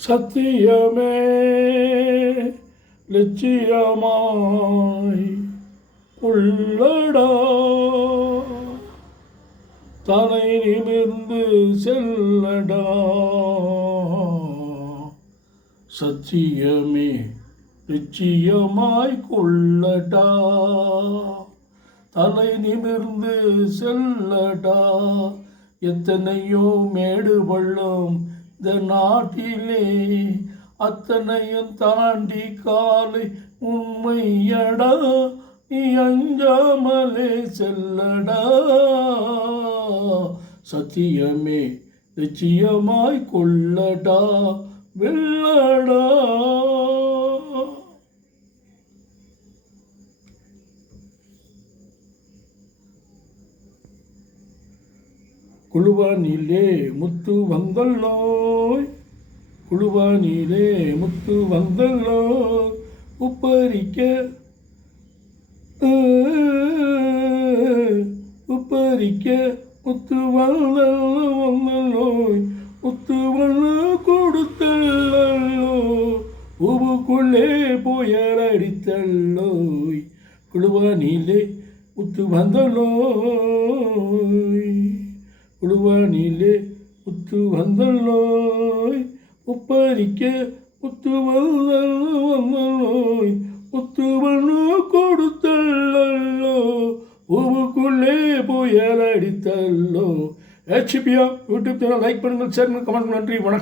சத்தியமே லட்சியமாய் உள்ளடா, தலை நிமிர்ந்து செல்லடா. சத்தியமே லட்சியமாய் கொள்ளடா, தலை நிமிர்ந்து செல்லடா. எத்தனையோ மேடு பள்ளம் இந்த நாட்டிலே, அத்தனையும் தாண்டி காலை உண்மையடா. நீ அஞ்சாமலே செல்லடா, சத்தியமே லட்சியமாய் கொள்ளடா, வெல்லடா. குழுவானிலே முத்து வந்தல்லோய், குழுவானிலே முத்து வந்தல்லோய். உப்பரிக்க உப்பரிக்க முத்து வந்தல்லோய், முத்து வல்ல கொடுத்தல்லோ. பூவுக்குள்ளே புயல் அடித்தல்லோய், குழுவானிலே முத்து வந்தல்லோய், குழுவானிலே முத்து வந்தல்லோய். உப்பரிக்க முத்து வந்தல்லோய், முத்து வண்ணு கொடுத்தல்லோ. பூவுக்குள்ளே புயல் அடித்தல்லோ. HPR யூடியூப் சேனல் லைக் பண்ணுங்கள், ஷேர் பண்ணுங்கள், கமெண்ட். நன்றி, வணக்கம்.